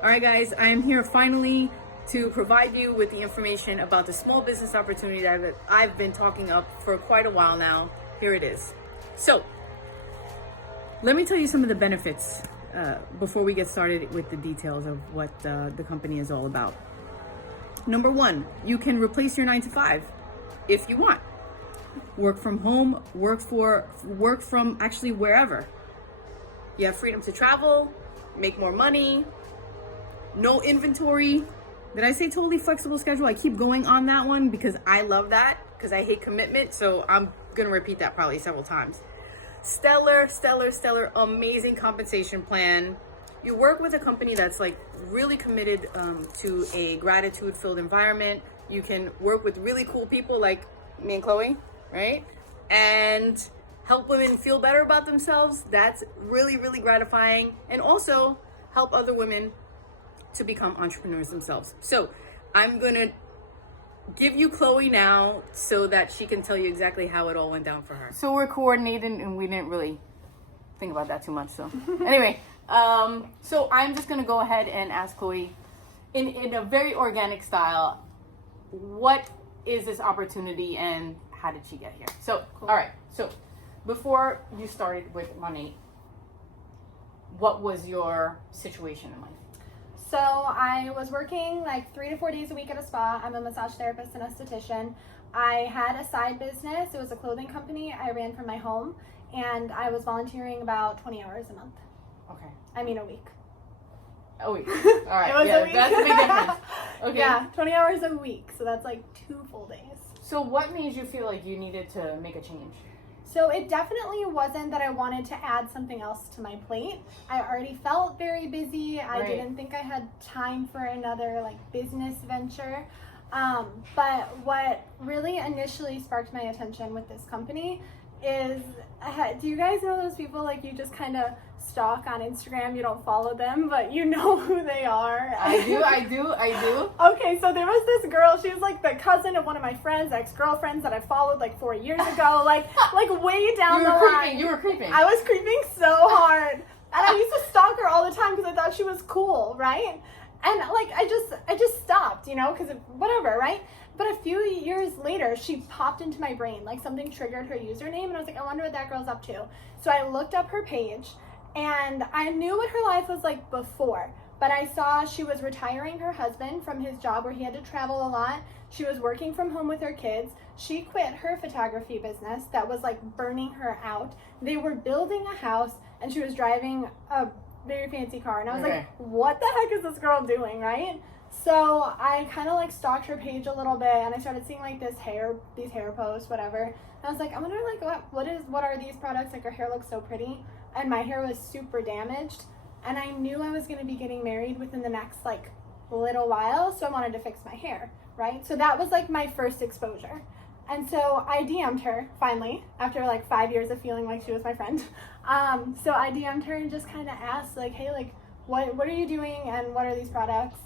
All right, guys, I am here finally to provide you with the information about the small business opportunity that I've been talking up for quite a while now. Here it is. So, let me tell you some of the benefits before we get started with the details of what the company is all about. Number one, you can replace your 9 to 5 if you want. Work from home, work from actually wherever. You have freedom to travel, make more money, no inventory. Did I say totally flexible schedule? I keep going on that one because I love that, because I hate commitment. So I'm gonna repeat that probably several times. Stellar, amazing compensation plan. You work with a company that's like really committed to a gratitude-filled environment. You can work with really cool people like me and Chloe, right? And help women feel better about themselves. That's really gratifying. And also help other women to become entrepreneurs themselves. So I'm gonna give you Chloe now so that she can tell you exactly how it all went down for her. So we're coordinating and we didn't really think about that too much. So anyway, so I'm just gonna go ahead and ask Chloe in a very organic style, what is this opportunity and how did she get here? So, cool. All right. So before you started with money, what was your situation in life? So I was working like 3 to 4 days a week at a spa. I'm a massage therapist and esthetician. I had a side business. It was a clothing company I ran from my home, and I was volunteering about 20 hours a month. Okay. I mean a week. A week. All right. It was a week. That's a big difference. Okay. Yeah, 20 hours a week. So that's like 2 full days. So what made you feel like you needed to make a change? So it definitely wasn't that I wanted to add something else to my plate. I already felt very busy. I didn't think I had time for another like business venture. But what really initially sparked my attention with this company is, do you guys know those people like you just kind of stalk on Instagram? You don't follow them, but you know who they are. I do. Okay, so there was this girl. She was like the cousin of one of my friends, ex-girlfriends that I followed like 4 years ago, like way down the line. You were creeping. I was creeping so hard, and I used to stalk her all the time because I thought she was cool, right? And like I just stopped, because whatever, right? But a few years later, she popped into my brain, like something triggered her username, and I was like, I wonder what that girl's up to. So I looked up her page, and I knew what her life was like before, but I saw she was retiring her husband from his job where he had to travel a lot. She was working from home with her kids. She quit her photography business that was like burning her out. They were building a house, and she was driving a very fancy car, and I was like, what the heck is this girl doing, right? So I kind of like stalked her page a little bit, and I started seeing like these hair posts, whatever. And I was like, I wonder like what are these products? Like her hair looks so pretty, and my hair was super damaged, and I knew I was going to be getting married within the next like little while, so I wanted to fix my hair, right? So that was like my first exposure. And so I DM'd her finally after like 5 years of feeling like she was my friend. So I DM'd her and just kind of asked like, hey, like what are you doing and what are these products?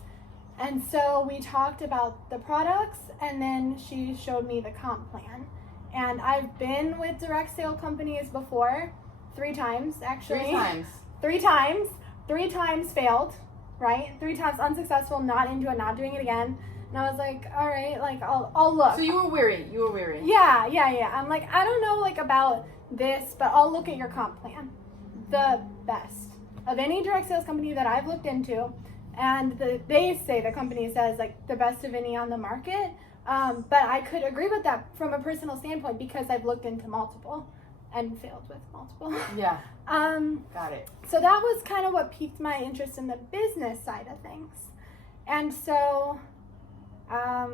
And so we talked about the products, and then she showed me the comp plan. And I've been with direct sale companies before, 3 times actually. 3 times. 3 times failed, right? 3 times unsuccessful, not into it, not doing it again. And I was like, all right, like I'll look. So you were weary. Yeah. I'm like, I don't know like about this, but I'll look at your comp plan. The best of any direct sales company that I've looked into. And the company says like the best of any on the market. But I could agree with that from a personal standpoint because I've looked into multiple and failed with multiple. Yeah. Got it. So that was kind of what piqued my interest in the business side of things. And so, I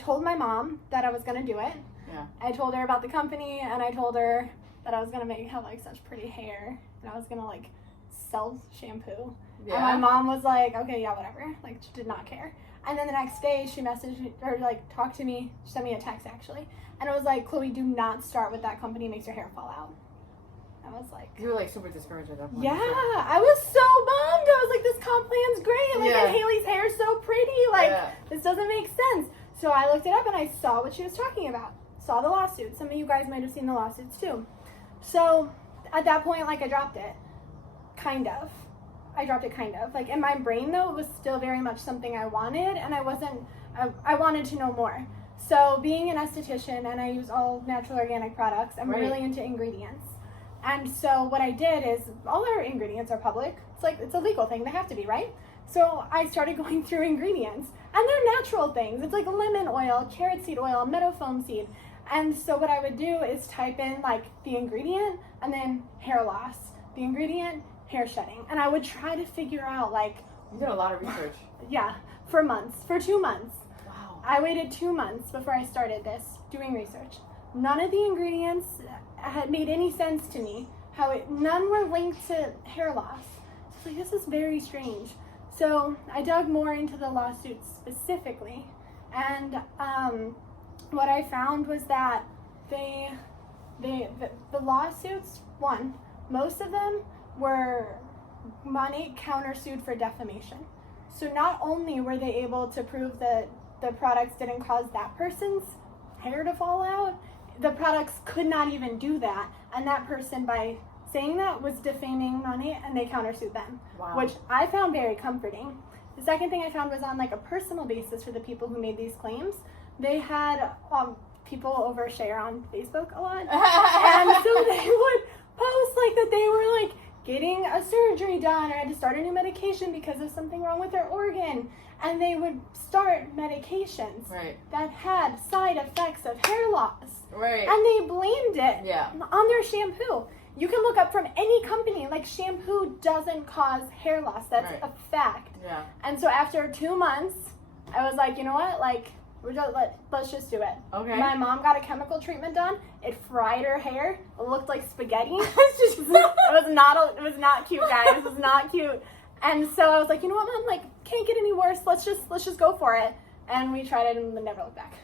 told my mom that I was going to do it. Yeah. I told her about the company, and I told her that I was going to have like such pretty hair, and I was going to like sell shampoo. Yeah. And my mom was like, okay, yeah, whatever. Like, she did not care. And then the next day she messaged me, or like talked to me, she sent me a text actually. And it was like, Chloe, do not start with that company, it makes your hair fall out. I was like, you were like super discouraged at that point. Yeah, I was so bummed. I was like, this comp plan's great. Like, and Haley's hair's so pretty. Like, this doesn't make sense. So I looked it up and I saw what she was talking about. Saw the lawsuits. Some of you guys might have seen the lawsuits too. So at that point, like, I dropped it. Kind of. I dropped it kind of. Like in my brain though, it was still very much something I wanted, and I wanted to know more. So being an esthetician, and I use all natural organic products, I'm really into ingredients. And so what I did is, all our ingredients are public. It's a legal thing, they have to be, right? So I started going through ingredients, and they're natural things. It's like lemon oil, carrot seed oil, meadow foam seed. And so what I would do is type in like the ingredient and then hair loss, the ingredient, hair shedding. And I would try to figure out like... You did a lot of research. Yeah, for 2 months. Wow. I waited 2 months before I started this, doing research. None of the ingredients had made any sense to me. None were linked to hair loss. So this is very strange. So I dug more into the lawsuits specifically, and what I found was that the lawsuits, most of them were money countersued for defamation. So not only were they able to prove that the products didn't cause that person's hair to fall out, the products could not even do that, and that person, by saying that, was defaming money, and they countersued them. Wow. Which I found very comforting. The second thing I found was on like a personal basis for the people who made these claims. They had people overshare on Facebook a lot, and so they would post like that they were like getting a surgery done or had to start a new medication because of something wrong with their organ, and they would start medications that had side effects of hair loss, and they blamed it on their shampoo. You can look up from any company, like shampoo doesn't cause hair loss. That's a fact. Yeah. And so after 2 months, I was like, you know what? Like, let's just do it. Okay. My mom got a chemical treatment done. It fried her hair. It looked like spaghetti. It was not cute, guys. It was not cute. And so I was like, you know what, Mom? Like, can't get any worse. Let's just go for it. And we tried it and never looked back.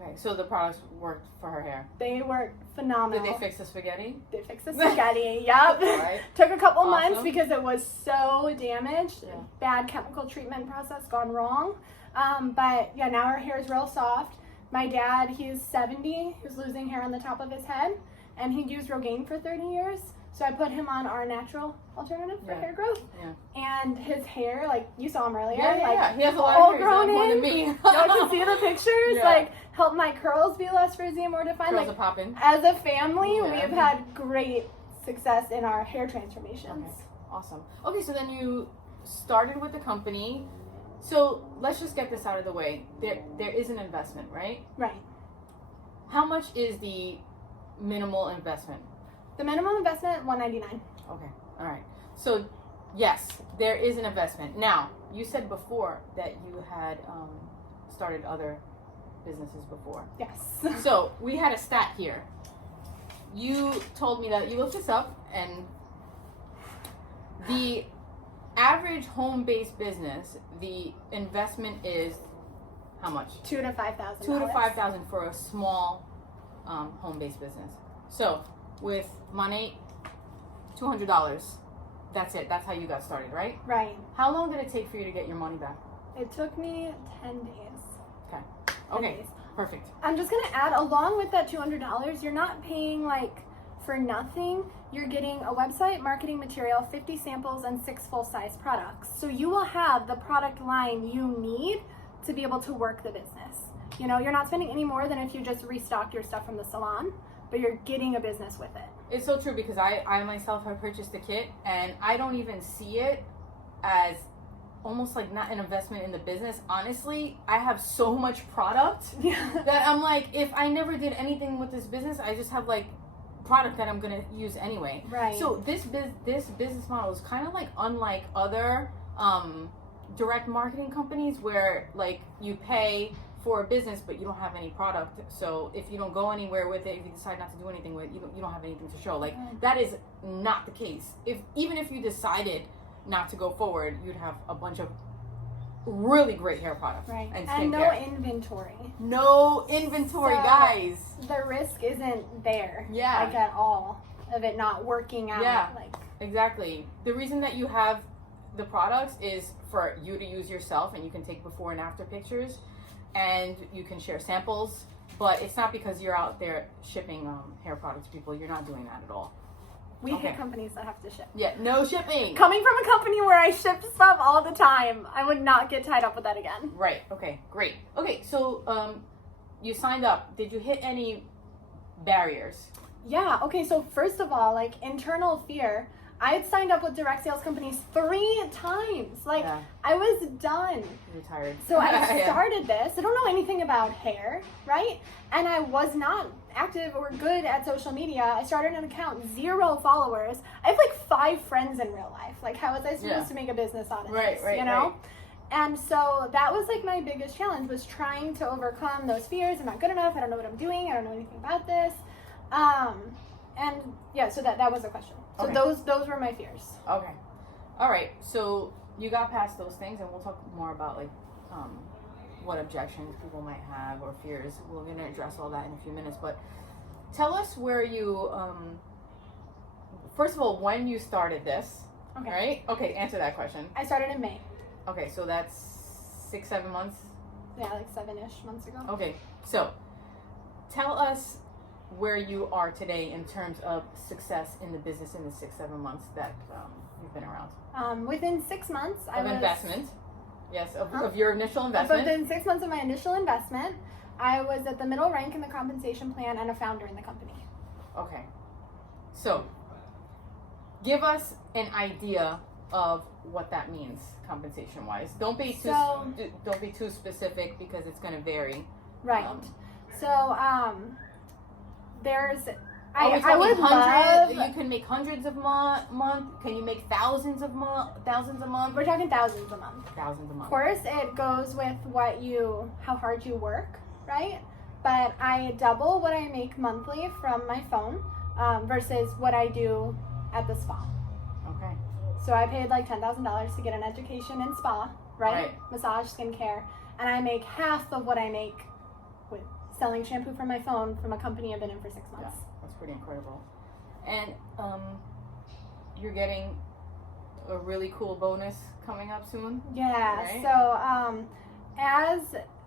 Okay, so the products worked for her hair. They worked phenomenal. Did they fix the spaghetti? They fixed the spaghetti. Yep. Right. Took a couple months because it was so damaged. Yeah. Bad chemical treatment process gone wrong. But yeah, now her hair is real soft. My dad, he's 70. He was losing hair on the top of his head, and he'd used Rogaine for 30 years. So I put him on our natural alternative for hair growth. Yeah. And his hair, like you saw him earlier, Yeah. He has a lot all of hair. grown More in. than me. Y'all can see the pictures. Yeah. Like, help my curls be less frizzy and more defined. Curls Like, are popping. as a family, Yeah. we've had great success in our hair transformations. Okay. Awesome. Okay, so then you started with the company. So let's just get this out of the way. There is an investment, right? Right. How much is the minimal investment? The minimum investment, $199. Okay. All right. So yes, there is an investment. Now, you said before that you had started other businesses before. Yes. So we had a stat here. You told me that you looked this up, and the average home-based business, the investment is how much? $2,000 to $5,000. $2,000 to $5,000 for a small home-based business. So with money, $200. That's it. That's how you got started, right? Right. How long did it take for you to get your money back? It took me 10 days. Okay. 10 Okay. days. Perfect. I'm just gonna add, along with that $200, you're not paying like for nothing. You're getting a website, marketing material, 50 samples, and 6 full-size products. So you will have the product line you need to be able to work the business. You know, you're not spending any more than if you just restocked your stuff from the salon, but you're getting a business with it. It's so true, because I myself have purchased a kit, and I don't even see it as almost like not an investment in the business. Honestly, I have so much product that I'm like, if I never did anything with this business, I just have like product that I'm gonna use anyway. Right. So this business model is kind of like unlike other direct marketing companies, where like you pay for a business but you don't have any product. So if you don't go anywhere with it, if you decide not to do anything with it, you don't have anything to show. Like that is not the case. Even if you decided not to go forward, you'd have a bunch of really great hair products and skincare. And no inventory. No inventory, So, guys. The risk isn't there. Yeah. Like at all of it not working out. Yeah. Like Exactly. The reason that you have the products is for you to use yourself, and you can take before and after pictures, and you can share samples. But it's not because you're out there shipping hair products to people. You're not doing that at all. We Okay. hate companies that have to ship. Yeah, no shipping. Coming from a company where I ship stuff all the time, I would not get tied up with that again. Right. Okay. Great. Okay. So, you signed up. Did you hit any barriers? Yeah, okay, so first of all, like internal fear, I had signed up with direct sales companies 3 times. Like, Yeah. I was done. You're tired. So I Yeah. started this. I don't know anything about hair, right? And I was not active or good at social media. I started an account, 0 followers. I have like 5 friends in real life. Like, how was I supposed to make a business out of Right, this, right, you know? right. And so that was like my biggest challenge, was trying to overcome those fears. I'm not good enough. I don't know what I'm doing. I don't know anything about this. And yeah, so that was the question. So Okay. those were my fears. Okay. All right. So you got past those things, and we'll talk more about like what objections people might have or fears. We're gonna address all that in a few minutes. But tell us where you first of all, when you started this. Okay. Right? Okay. Answer that question. I started in May. Okay. So that's 6-7 months. Yeah, like 7-ish months ago. Okay. So tell us where you are today in terms of success in the business in the 6-7 months that you've been around. Within 6 months, I Of was investment. Yes, of your initial investment. Within 6 months of my initial investment, I was at the middle rank in the compensation plan and a founder in the company. Okay. So, give us an idea of what that means compensation wise. Don't be too specific because it's going to vary. Right. So, there's Are we I talking would hundreds? love. You can make hundreds of month. Can you make thousands a month? We're talking thousands a month. Thousands a month. Of course, it goes with how hard you work, right? But I double what I make monthly from my phone versus what I do at the spa. Okay. So I paid like $10,000 to get an education in spa, right? Massage, skincare, and I make half of what I make with selling shampoo from my phone from a company I've been in for 6 months. Yeah, that's pretty incredible. And you're getting a really cool bonus coming up soon. Yeah. Right? So as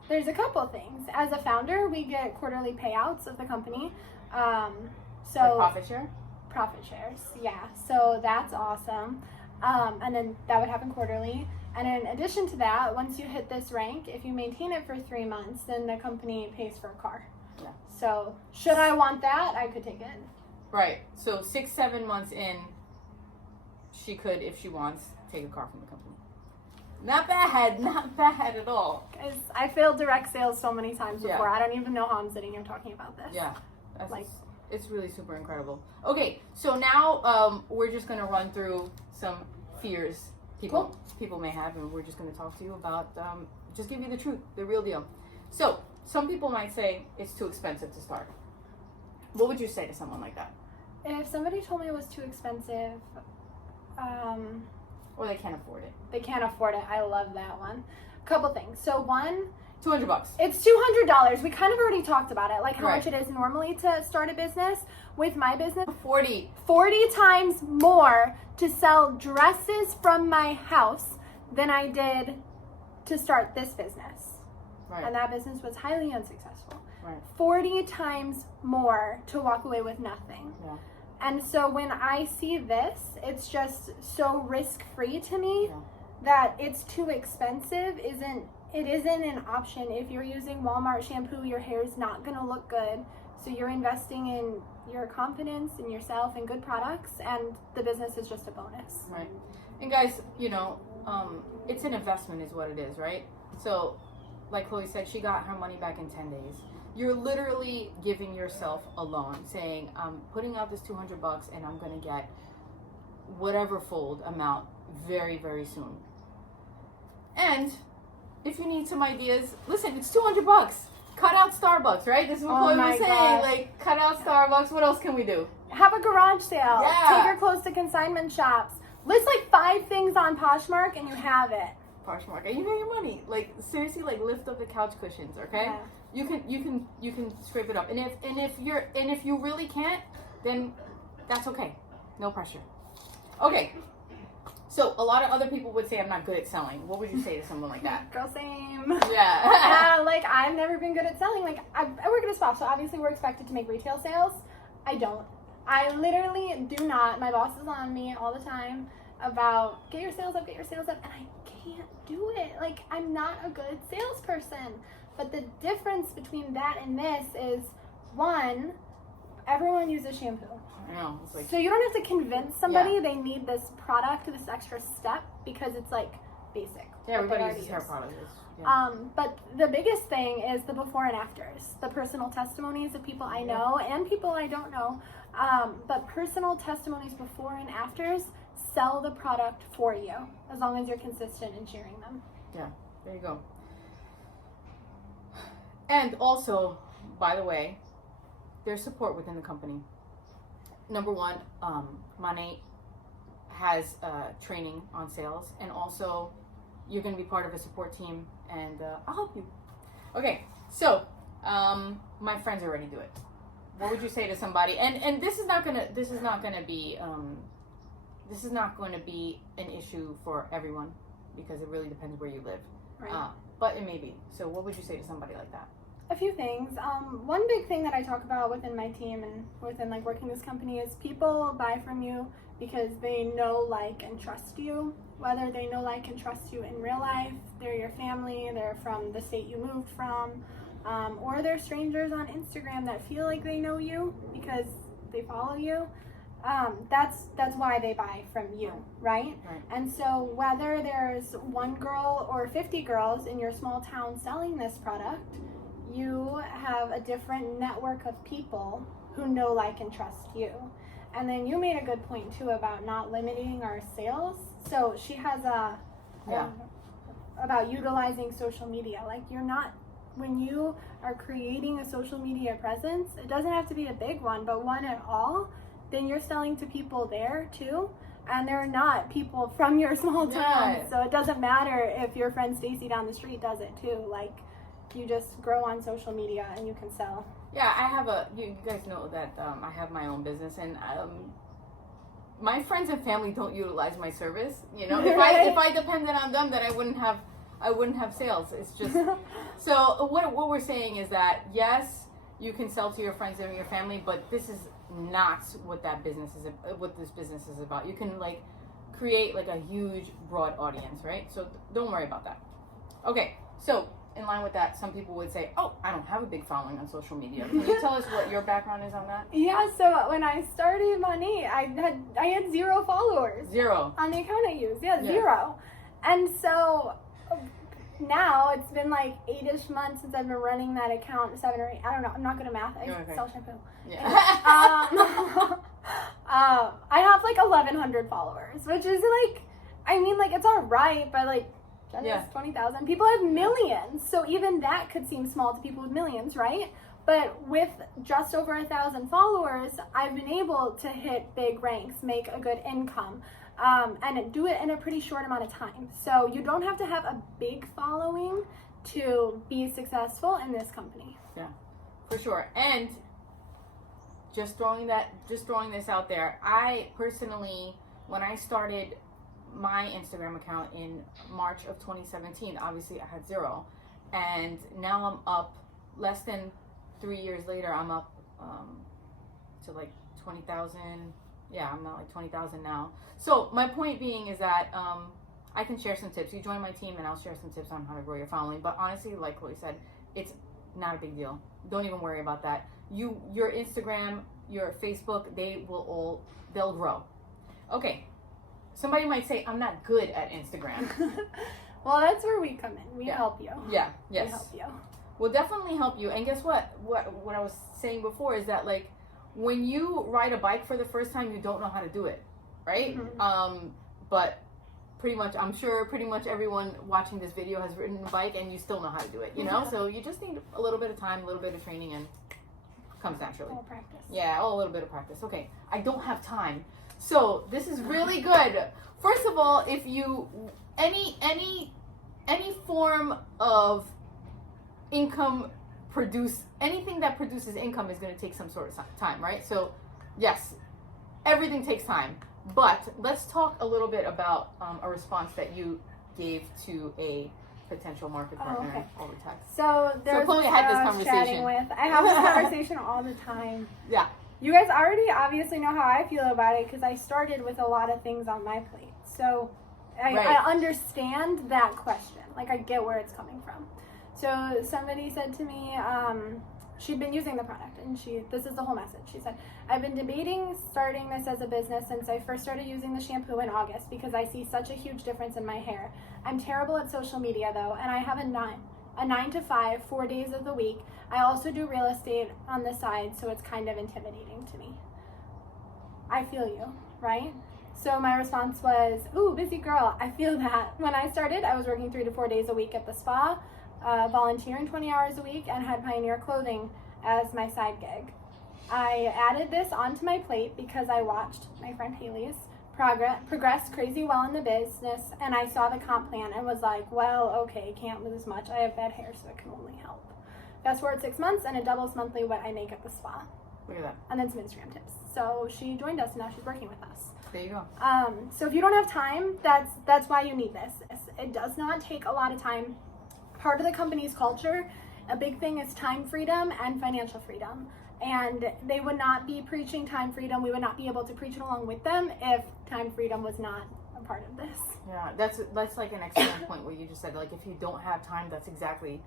there's a couple things. As a founder, we get quarterly payouts of the company. So Like profit share. Profit shares, yeah. So that's awesome. And then that would happen quarterly. And in addition to that, once you hit this rank, if you maintain it for 3 months, then the company pays for a car. Yeah. So should I want that, I could take it. Right. So 6-7 months in, she could, if she wants, take a car from the company. Not bad. Not bad at all. Guys, I failed direct sales so many times before. Yeah. I don't even know how I'm sitting here talking about this. Yeah. That's Like- it's really super incredible. Okay, so now we're just gonna run through some fears people may have, and we're just gonna talk to you about just give you the truth, the real deal. So some people might say it's too expensive to start. What would you say to someone like that? If somebody told me it was too expensive, Or they can't afford it. they can't afford it. I love that one. Couple things. So one, $200. it's $200. We kind of already talked about it, like how Right. much it is normally to start a business. With my business, 40. 40 times more to sell dresses from my house than I did to start this business. Right. And that business was highly unsuccessful. Right. 40 times more to walk away with nothing. Yeah. And so when I see this, it's just so risk-free to me Yeah. that it's too expensive isn't an option. If you're using Walmart shampoo, your hair is not going to look good. So you're investing in your confidence in yourself and good products, and the business is just a bonus. Right. And guys, it's an investment is what it is, right? So, like Chloe said, she got her money back in 10 days. You're literally giving yourself a loan, saying, I'm putting out this $200 and I'm going to get whatever fold amount very, very soon. And if you need some ideas, listen, it's $200. Cut out Starbucks, right? This is what Chloe my was saying. God. Like, cut out Starbucks. What else can we do? Have a garage sale. Yeah. Take your clothes to consignment shops. List like 5 things on Poshmark and you have it. Poshmark, and you get your money. Like, seriously, like, lift up the couch cushions, okay? Yeah. You can scrape it up. And if you really can't, then that's okay. No pressure. Okay. So a lot of other people would say I'm not good at selling. What would you say to someone like that? Girl, same. Yeah. Like, I've never been good at selling. Like, I work at a spa, so obviously we're expected to make retail sales. I don't. I literally do not. My boss is on me all the time about get your sales up, and I can't do it. Like, I'm not a good salesperson. But the difference between that and this is, one, everyone uses shampoo. I know. It's like, So you don't have to convince somebody they need this product, this extra step, because it's like basic. yeah, what they everybody already uses hair use. products. Yeah. But the biggest thing is the before and afters, the personal testimonies of people I know and people I don't know. But personal testimonies before and afters sell the product for you as long as you're consistent in sharing them. Yeah, there you go. And also, by the way, there's support within the company. Number one, Mane has training on sales, and also you're going to be part of a support team, and I'll help you. Okay, so my friends already do it. What would you say to somebody? And this is not gonna be an issue for everyone, because it really depends where you live. Right. But it may be. So what would you say to somebody like that? A few things. One big thing that I talk about within my team and within like working this company is people buy from you because they know, like, and trust you. Whether they know, like, and trust you in real life, they're your family, they're from the state you moved from, or they're strangers on Instagram that feel like they know you because they follow you. That's why they buy from you, right? And so whether there's one girl or 50 girls in your small town selling this product, you have a different network of people who know, like, and trust you. And then you made a good point too about not limiting our sales. So she has about utilizing social media. Like, you're not, when you are creating a social media presence, it doesn't have to be a big one, but one at all, then you're selling to people there too. And they're not people from your small town. So it doesn't matter if your friend Stacy down the street does it too. Like, you just grow on social media and you can sell. Yeah, I have you guys know that I have my own business, and my friends and family don't utilize my service. You know, if I depended on them, then I wouldn't have sales. It's just so what we're saying is that yes, you can sell to your friends and your family, but this is not what what this business is about. You can like create like a huge broad audience, right? So don't worry about that. Okay, so in line with that, some people would say, oh, I don't have a big following on social media. Can you tell us what your background is on that? Yeah, so when I started Money, I had 0 followers. 0. On the account I used. Yeah, 0. And so now it's been like 8-ish months since I've been running that account, 7 or 8. I don't know. I'm not good at math. I sell shampoo. Yeah. I have like 1,100 followers, which is like, I mean, like, it's all right, but like, 20,000. People have millions, so even that could seem small to people with millions, right? But with just over 1,000 followers, I've been able to hit big ranks, make a good income, and do it in a pretty short amount of time. So you don't have to have a big following to be successful in this company. Yeah, for sure. And just throwing this out there, I personally, when I started my Instagram account in March of 2017, obviously I had 0, and now I'm up less than 3 years later. I'm up to like 20,000. Yeah, I'm not like 20,000 now. So my point being is that I can share some tips. You join my team and I'll share some tips on how to grow your following. But honestly, like Chloe said, it's not a big deal. Don't even worry about that. Your Instagram, your Facebook, they'll grow. Okay. Somebody might say, I'm not good at Instagram. Well, that's where we come in. We help you. Yeah, yes. We help you. We'll definitely help you. And guess what? What I was saying before is that, like, when you ride a bike for the first time, you don't know how to do it, right? Mm-hmm. But I'm sure pretty much everyone watching this video has ridden a bike and you still know how to do it, you know? Yeah. So you just need a little bit of time, a little bit of training, and it comes naturally. All practice. Yeah, a little bit of practice. Okay, I don't have time. So this is really good. First of all, if you any form of income anything that produces income is going to take some sort of time, right? So yes, everything takes time. But let's talk a little bit about a response that you gave to a potential market partner over text. So Chloe had this conversation. I have this conversation all the time. Yeah. You guys already obviously know how I feel about it because I started with a lot of things on my plate. So I understand that question. Like, I get where it's coming from. So somebody said to me, she'd been using the product, and this is the whole message. She said, I've been debating starting this as a business since I first started using the shampoo in August because I see such a huge difference in my hair. I'm terrible at social media though, and I have a 9 to 5, 4 days of the week. I also do real estate on the side, so it's kind of intimidating to me. I feel you, right? So my response was, ooh, busy girl, I feel that. When I started, I was working 3 to 4 days a week at the spa, volunteering 20 hours a week, and had Pioneer Clothing as my side gig. I added this onto my plate because I watched my friend Haley's progress crazy well in the business, and I saw the comp plan and was like, well, okay, can't lose much. I have bad hair, so it can only help. Fast forward 6 months, and it doubles monthly what I make at the spa. Look at that. And then some Instagram tips. So she joined us, and now she's working with us. There you go. So if you don't have time, that's why you need this. It does not take a lot of time. Part of the company's culture, a big thing is time freedom and financial freedom. And they would not be preaching time freedom. We would not be able to preach it along with them if time freedom was not a part of this. Yeah, that's like an excellent point what you just said. Like, if you don't have time, that's exactly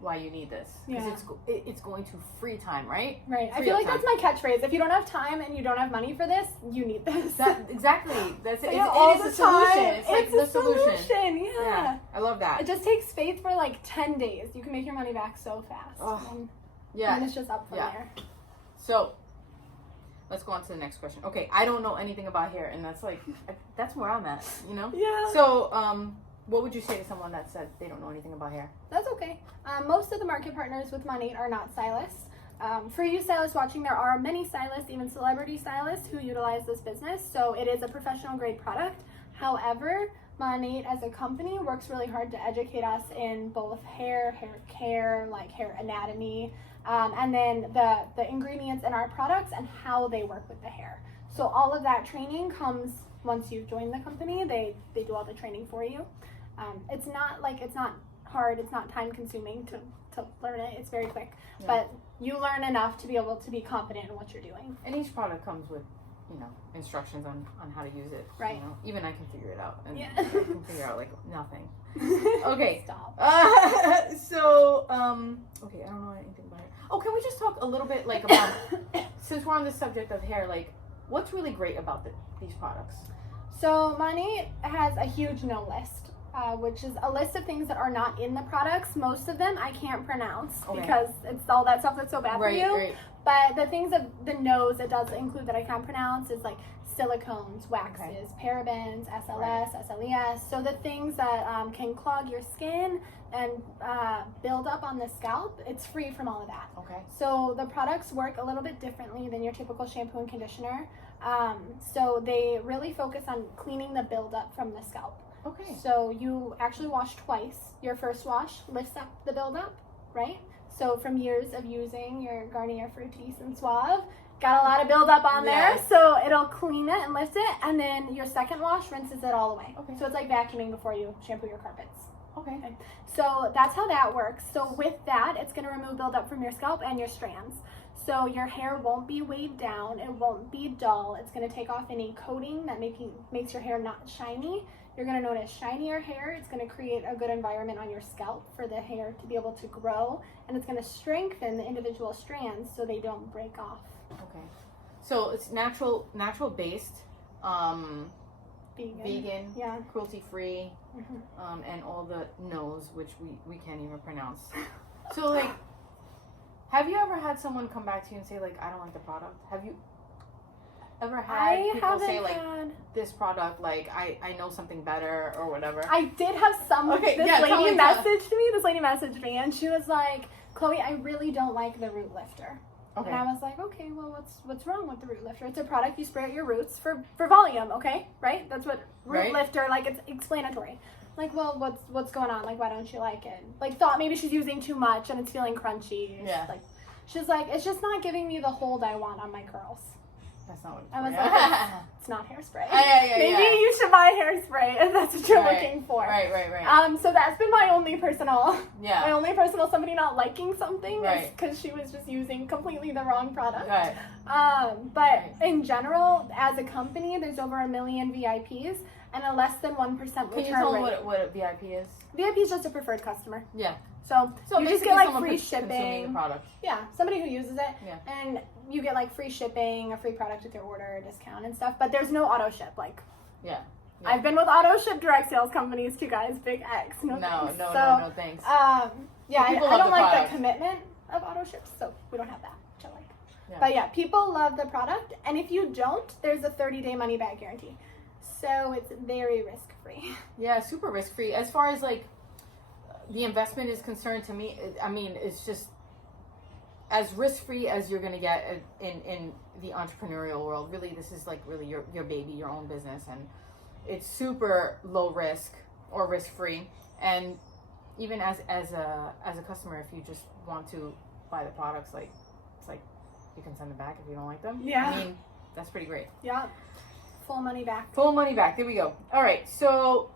why you need this. Because it's going to free time, right? Right. I feel like that's my catchphrase. If you don't have time and you don't have money for this, you need this. Exactly. That's it. All It the is a solution. time. It's like the solution. Yeah. I love that. It just takes faith for like 10 days. You can make your money back so fast. Oh, And it's just up from there. So, let's go on to the next question. Okay, I don't know anything about hair, and that's where I'm at, you know? Yeah. So, what would you say to someone that said they don't know anything about hair? That's okay. Most of the market partners with Monate are not stylists. For you stylists watching, there are many stylists, even celebrity stylists, who utilize this business, so it is a professional grade product. However, Monate as a company works really hard to educate us in both hair care, like hair anatomy, and then the ingredients in our products and how they work with the hair. So all of that training comes once you've joined the company. They do all the training for you. It's not hard, it's not time consuming to learn it. It's very quick, but you learn enough to be able to be confident in what you're doing. And each product comes with, instructions on how to use it. Right. Even I can figure it out. And Yeah. I can figure out like nothing. Okay. Stop. Okay, I don't know anything about hair. Oh, can we just talk a little bit like about, since we're on the subject of hair, like what's really great about these products? So Monate has a huge no list, which is a list of things that are not in the products. Most of them I can't pronounce because it's all that stuff that's so bad for you. Right. But the things of the no's it does include that I can't pronounce is like silicones, waxes, parabens, SLS, SLES. So the things that can clog your skin and build up on the scalp, it's free from all of that. Okay. So the products work a little bit differently than your typical shampoo and conditioner. So they really focus on cleaning the buildup from the scalp. Okay. So you actually wash twice. Your first wash lifts up the buildup, right? So from years of using your Garnier Fructis and Suave, got a lot of buildup on there. So it'll clean it and lift it. And then your second wash rinses it all away. Okay. So it's like vacuuming before you shampoo your carpets. Okay. So that's how that works. So with that, it's going to remove buildup from your scalp and your strands. So your hair won't be weighed down. It won't be dull. It's going to take off any coating that makes your hair not shiny. You're going to notice shinier hair. It's going to create a good environment on your scalp for the hair to be able to grow. And it's going to strengthen the individual strands so they don't break off. Okay. So it's natural based, vegan, yeah, cruelty free, and all the no's, which we can't even pronounce. So like, have you ever had someone come back to you and say like, I don't like the product? Have you ever had people say like, this product, like I know something better or whatever? I did have some. Okay, this lady messaged me and she was like, Chloe, I really don't like the root lifter. Okay. And I was like, okay, well, what's wrong with the root lifter? It's a product you spray at your roots for volume, okay? Right? That's what root lifter, like, it's explanatory. Like, well, what's going on? Like, why don't you like it? Like, thought maybe she's using too much and it's feeling crunchy. Yeah. Like, she's like, it's just not giving me the hold I want on my curls. That's not what it's I was for. like, it's not hairspray. Yeah, Maybe yeah. you should buy hairspray if that's what you're looking for. Right. So that's been my only personal somebody not liking something is because she was just using completely the wrong product. Right. But in general, as a company, there's over 1 million VIPs and a less than 1% return rate. Can you tell them what a VIP is? VIP is just a preferred customer. Yeah. So you just get like free consuming shipping. the product. Yeah, somebody who uses it. Yeah. And you get like free shipping, a free product with your order, a discount and stuff. But there's no auto ship. Like, yeah. I've been with auto ship direct sales companies too, guys. Big X. No thanks. No thanks. Yeah, I People don't love the like product. the commitment of auto ships, so we don't have that, which I like. Yeah. But yeah, people love the product, and if you don't, there's a 30-day money back guarantee. So it's very risk-free. Yeah, super risk-free. As far as like the investment is concerned, to me, I mean, it's just as risk-free as you're going to get in the entrepreneurial world. Really, this is like really your baby, your own business, and it's super low risk or risk-free. And even as a customer, if you just want to buy the products, like it's like you can send them back if you don't like them. Yeah. I mean, that's pretty great. Yeah. Full money back. Full money back. There we go. All right. So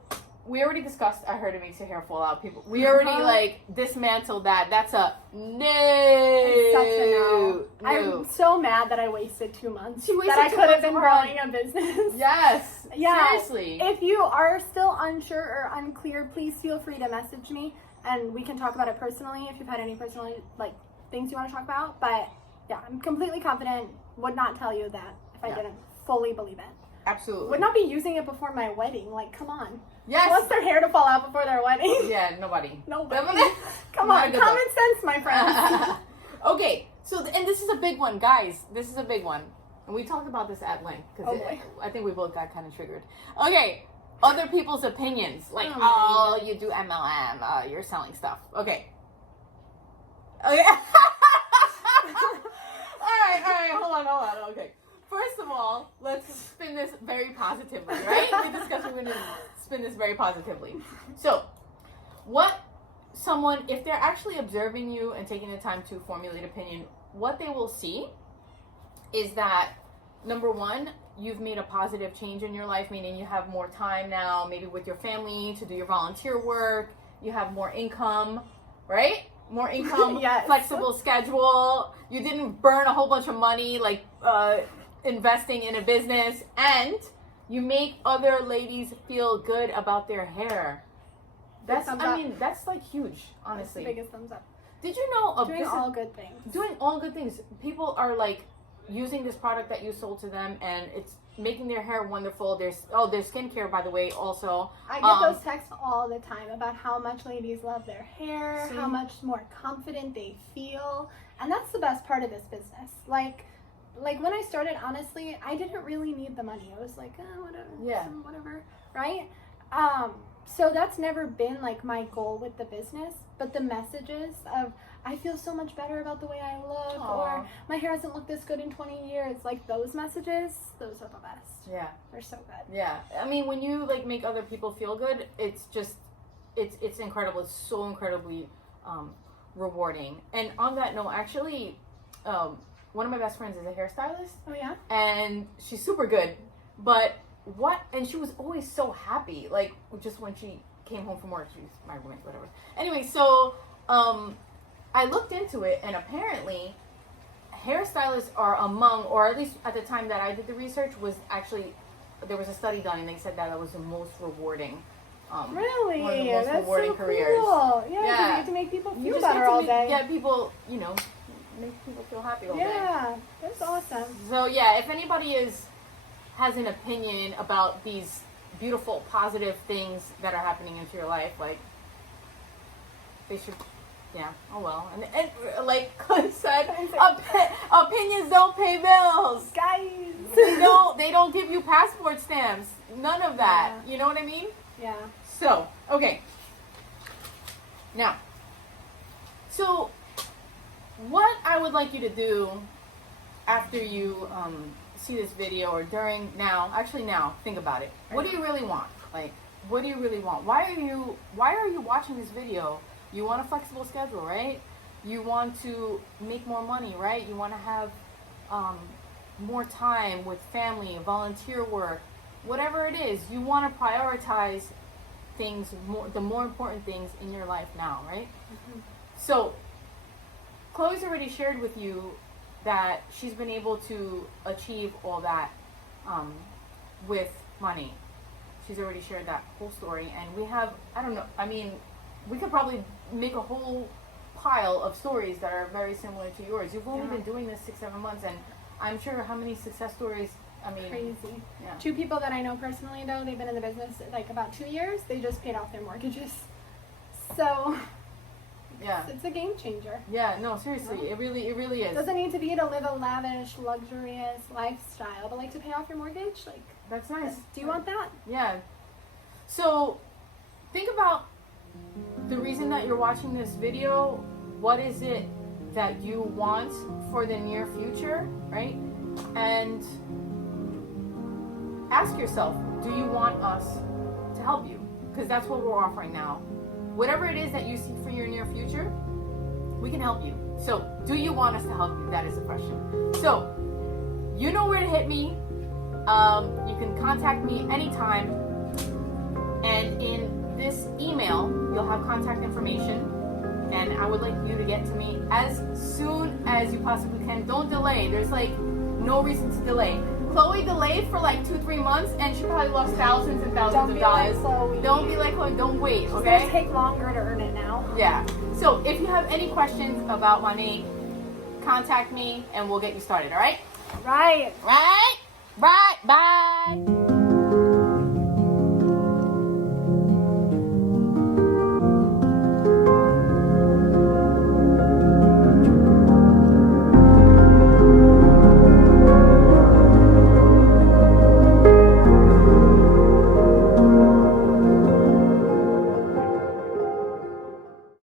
we already discussed. I heard it makes your hair fall out. People, we already like dismantled that. That's a no. It's such a no. No. I'm so mad that I wasted 2 months. You wasted that I 2 could have months been of growing a business. Yes. Yeah. Seriously. If you are still unsure or unclear, please feel free to message me, and we can talk about it personally if you've had any personal like things you want to talk about. But yeah, I'm completely confident. Would not tell you that if I didn't fully believe it. Absolutely. Would not be using it before my wedding. Like, come on. Yes. Who wants their hair to fall out before their wedding? Yeah. Nobody. Nobody. Come Not on. a good Common look. sense, my friends. Okay. So, and this is a big one, guys. This is a big one. And we talked about this at length because I think we both got kind of triggered. Okay. Other people's opinions. Like, oh, you do MLM. You're selling stuff. Okay. Okay. All right. Hold on. Okay. First of all, let's spin this very positively, right? We discussed we're going to spin this very positively. So, what someone, if they're actually observing you and taking the time to formulate opinion, what they will see is that, number one, you've made a positive change in your life, meaning you have more time now, maybe with your family, to do your volunteer work, you have more income, right? More income, Yes. Flexible schedule, you didn't burn a whole bunch of money, like, investing in a business, and you make other ladies feel good about their hair. That's like huge, honestly. That's the biggest thumbs up. Did you know Doing all good things. Doing all good things. People are like using this product that you sold to them, and it's making their hair wonderful. Their skincare, by the way, also. I get those texts all the time about how much ladies love their hair, how much more confident they feel, and that's the best part of this business. Like when I started, honestly, I didn't really need the money. I was like, whatever, right? So that's never been like my goal with the business, but the messages of I feel so much better about the way I look, or my hair hasn't looked this good in 20 years, like those messages, those are the best. Yeah. They're so good. Yeah. I mean, when you like make other people feel good, it's just, it's incredible. It's so incredibly rewarding. And on that note, actually, one of my best friends is a hairstylist. Oh yeah? And she's super good. And she was always so happy. Like, just when she came home from work, she was my roommate, whatever. Anyway, so, I looked into it, and apparently, hairstylists are among, or at least at the time that I did the research, was actually, there was a study done, and they said that it was the most rewarding. Really? One of the most That's rewarding so careers. Cool. Yeah, 'cause Yeah. you get to make people You feel just better get to all day. get people, make people feel happy all day. Yeah, that's awesome. So yeah, if anybody has an opinion about these beautiful, positive things that are happening into your life, like, they should, yeah, oh well. And like Clint said, opinions don't pay bills. Guys! They don't give you passport stamps. None of that. Yeah. You know what I mean? Yeah. So, okay. Now, so what I would like you to do after you see this video, or now, think about it. What do you really want? Like, what do you really want? Why are you watching this video? You want a flexible schedule, right? You want to make more money, right? You want to have more time with family, volunteer work, whatever it is, you want to prioritize things more, the more important things in your life now, right? Mm-hmm. So Chloe's already shared with you that she's been able to achieve all that with money. She's already shared that whole story, and we have, I don't know, I mean, we could probably make a whole pile of stories that are very similar to yours. You've only been doing this 6-7 months, and I'm sure how many success stories, I mean, Crazy. Yeah. 2 people that I know personally, though, they've been in the business like about 2 years. They just paid off their mortgages. So Yeah. it's a game changer. Yeah, no, seriously, it really It is. doesn't need to be to live a lavish, luxurious lifestyle, but like to pay off your mortgage, like, That's nice. do you want that? Yeah. So think about the reason that you're watching this video. What is it that you want for the near future, right? And ask yourself, do you want us to help you? Because that's what we're offering now. Whatever it is that you seek for your near future, we can help you. So, do you want us to help you? That is the question. So, you know where to hit me. You can contact me anytime. And in this email, you'll have contact information. And I would like you to get to me as soon as you possibly can. Don't delay. There's like no reason to delay. Chloe delayed for like 2-3 months, and she probably lost thousands and thousands of dollars. Don't be like Chloe. Don't wait. It's Okay? gonna take longer to earn it now. Yeah. So if you have any questions about money, contact me, and we'll get you started. All right? Right. Right. Bye.